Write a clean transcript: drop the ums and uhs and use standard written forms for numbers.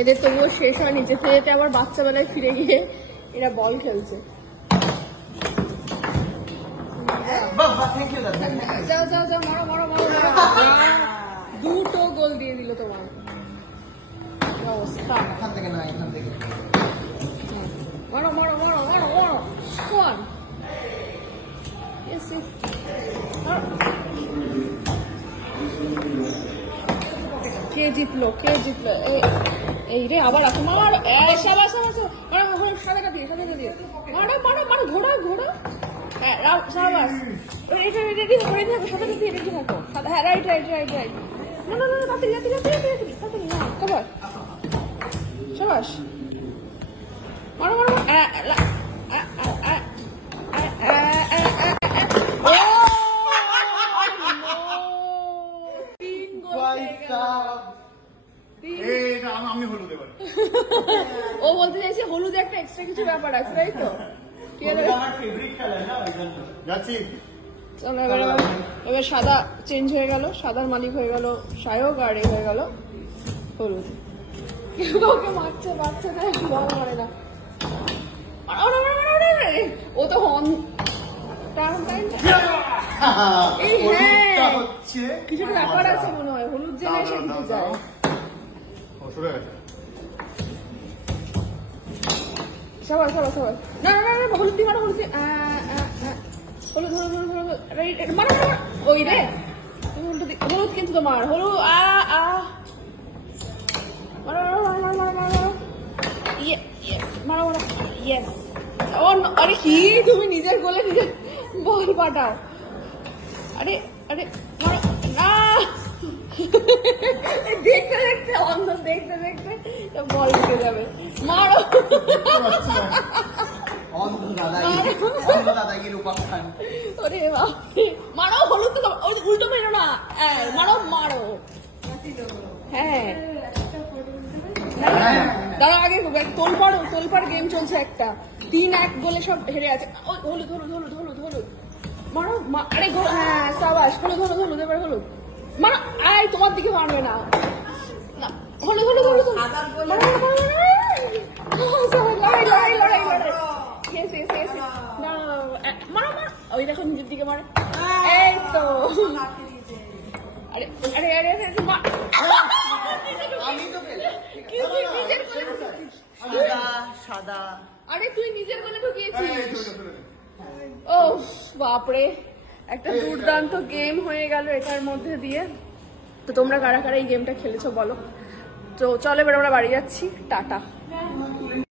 এদের তবুও শেষ হয়নি, যেতে যেতে আবার বাচ্চা বেলায় ফিরে গিয়ে এরা বল খেলছে। যাও যাও যাও, মারো মারো মারো, দুটো গোল দিয়ে দিল তোমার অবস্থা। এখান থেকে না, এখান থেকে মারো মারো মারো মারো মারো, কোন কে জিতলো, কে জিতলো? এই রে আবার আছে, মার শাবাশ শাবাশ, মারো সাদাটা দিয়ে, সাদাটা দিয়ে মারো মারো মারো, ঘোড়া ঘোড়া, হ্যাঁ শাবাশ, এটা রেডি করে থাকো, সাদাটা দিয়ে রেডি থাকো, হ্যাঁ রাইট রাইট রাইট রাইট, না না না তাড়াতাড়ি তাড়াতাড়ি তাড়াতাড়ি তাড়াতাড়ি, না কভার, শাবাশ মারো মারো, ও বলতে চাইছে হলুদে একটা এক্সট্রা কিছু ব্যাপার আছে, তাই তো? চলো এবার সাদা চেঞ্জ হয়ে গেল, সাদার মালিক হয়ে গেল সায়ক, আর এ হয়ে গেল হলুদ। ওকে মারছে মারছে না, মারে না, ও তো হন কিছু ব্যাপার আছে মনে হয়, হলুদ জেনে এসে দিতে যায়। সবাই সবাই সবাই, না না না হলুদ দিয়ে মারো, হলুদ দিয়ে, হলুদ হলুদ হলুদ হলুদ, মারো মারো, ওই রে হলুদ কিন্তু তোমার, হলুদ মারো মারো মারো মারো মারো, মারো মারো, ইয়েস। আরে কি তুমি নিজের গোলে নিজের বল পাঠাও, আরে আরে মারো না, দেখতে দেখতে অন্ধ, দেখতে দেখতে বল ঢুকে যাবে, মারো ওরে বাপরে, মারো হলুদ তো উল্টো মেরো না, মারো মারো, হ্যাঁ দাঁড়া আগে তোলপাড় গেম চলছে একটা, 3-1 গোলে সব হেরে আছে। হলুদ হলুদ হলুদ হলুদ হলুদ মারো, আরে হ্যাঁ সাবাস, হলুদ হলুদ হলুদ, এবার হলুদ মারো, আয় তোমার দিকে মারবে না, হলুদ হলুদ হলুদ, লড়াই লড়াই লড়াই লড়াই, মারো মারো, ওই দেখো নিজের দিকে মারে, এই তো, আরে আরে আরে সাদা, আরে তুই নিজের গোলে ঢুকিয়েছিস। ও বাপরে, একটা দুর্দান্ত গেম হয়ে গেল এটার মধ্যে দিয়ে। তো তোমরা কারা কারা এই গেমটা খেলেছো বলো। তো চলো এবার আমরা বাড়ি যাচ্ছি, টাটা।